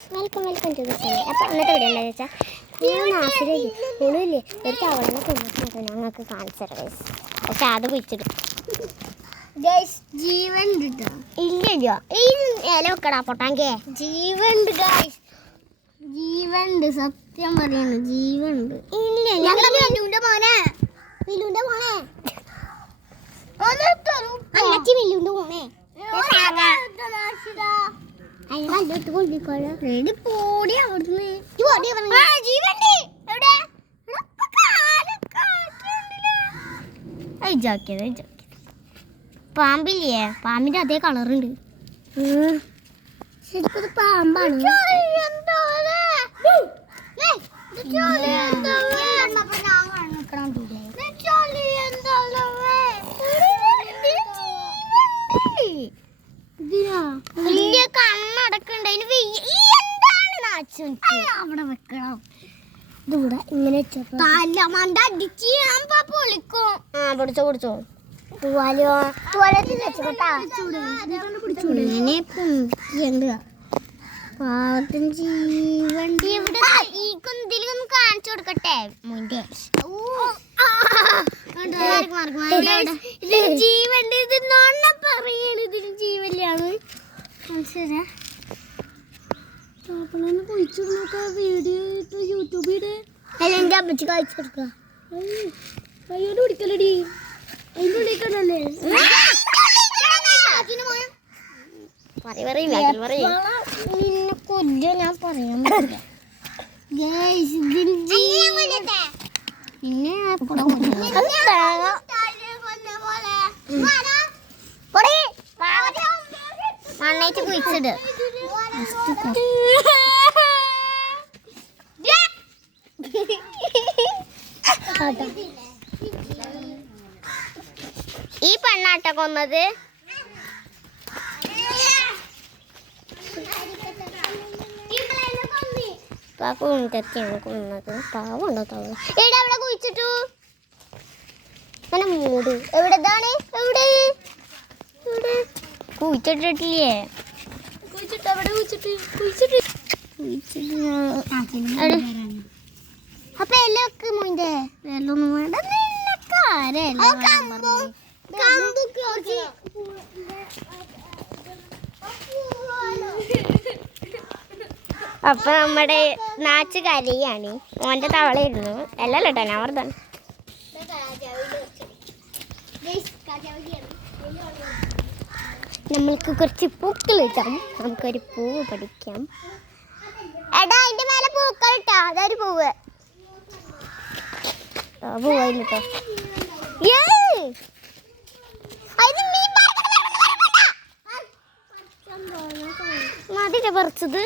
Welcome to the channel. അപ്പോൾ ഇന്നത്തെ video എന്താണെന്ന് വെച്ചാൽ നാസിലില്ലേ പുളിയില്ലേ ഒരു തവളനെ കൊണ്ടിട്ട് ഞങ്ങൾക്ക് കാണിച്ചത് ഗൈസ്. പക്ഷെ അത് പിടിച്ചിട്ട് ജീവൻ ഇല്ലല്ലോ ഈ ഇല വെക്കടാ പൊട്ടാങ്കേ ജീവനുണ്ട് ഗൈസ്, ജീവനുണ്ട്. സത്യം പറയണ ജീവനുണ്ട്. ഇല്ല മില്ലുന്റെ മോനെ അമ്മച്ചി മില്ലുണ്ട് പോണേ പോടി അവിടുന്ന്. പാമ്പില്ലേ, പാമ്പിന്റെ അതേ കളറുണ്ട്. ശരിക്കും പാമ്പാണ്. വലിയ കണ്ണടക്കണ്ട് അവിടെ വെക്കണം. ഇതൂടെ ഇങ്ങനെ തല മണ്ട അടിച്ച് ഞാൻ പൊളിക്കും. പിടിച്ചോ പാവത്തിന് ജീവണ്ടി ഇവിടെ ഈ കുന്തിലൊന്ന് കാണിച്ചു കൊടുക്കട്ടെ മുന്റെ ജീവണ്ടി. ഇത് നോണ പറയാണ് ഇതിന് ജീവല്ലാണ്. മനസ്സിലാ കുഴിച്ചിടുന്നൊക്കെ വീഡിയോ യൂട്യൂബില് അല്ല എന്റെ അമ്മച്ചി കഴിച്ചു കൊടുക്ക. കയ്യോട് പിടിക്കലടി. അതിന്റെ ഉള്ളിക്കണല്ലേ നിന്നെ കൊല്ല ഞാൻ പറയാൻ പറ്റില്ല. പിന്നെ മണ്ണേറ്റ് കുഴിച്ചിട്. ഈ പെണ്ണാട്ട കൊന്നത്. തെറ്റിയാണ് കൊന്നത്. പാവുണ്ടോ തവള എവിടെ അവിടെ കുഴിച്ചിട്ടു അങ്ങനെ മൂട്. എവിടെതാണ് എവിടെ കുഴിച്ചിട്ടിട്ടില്ലേ? അപ്പൊ എല്ലൊക്കെ മോന്റെ എല്ലൊന്നും വേണ്ട. അപ്പൊ നമ്മുടെ നാച്ച് കരയാണ്. മോന്റെ തവളയായിരുന്നു. അല്ലല്ലോ കേട്ടോ ഞാൻ വെറുതെ. നമ്മൾക്ക് കുറച്ച് പൂക്കൾ ഇട്ടാം. നമുക്കൊരു പൂവ് പഠിക്കാം. എടാ അതിന്റെ മേലെ പൂക്കൾ ഇട്ടാ. അതൊരു പൂവ് പൂവായിട്ടോ. മതിരെ പറിച്ചത്.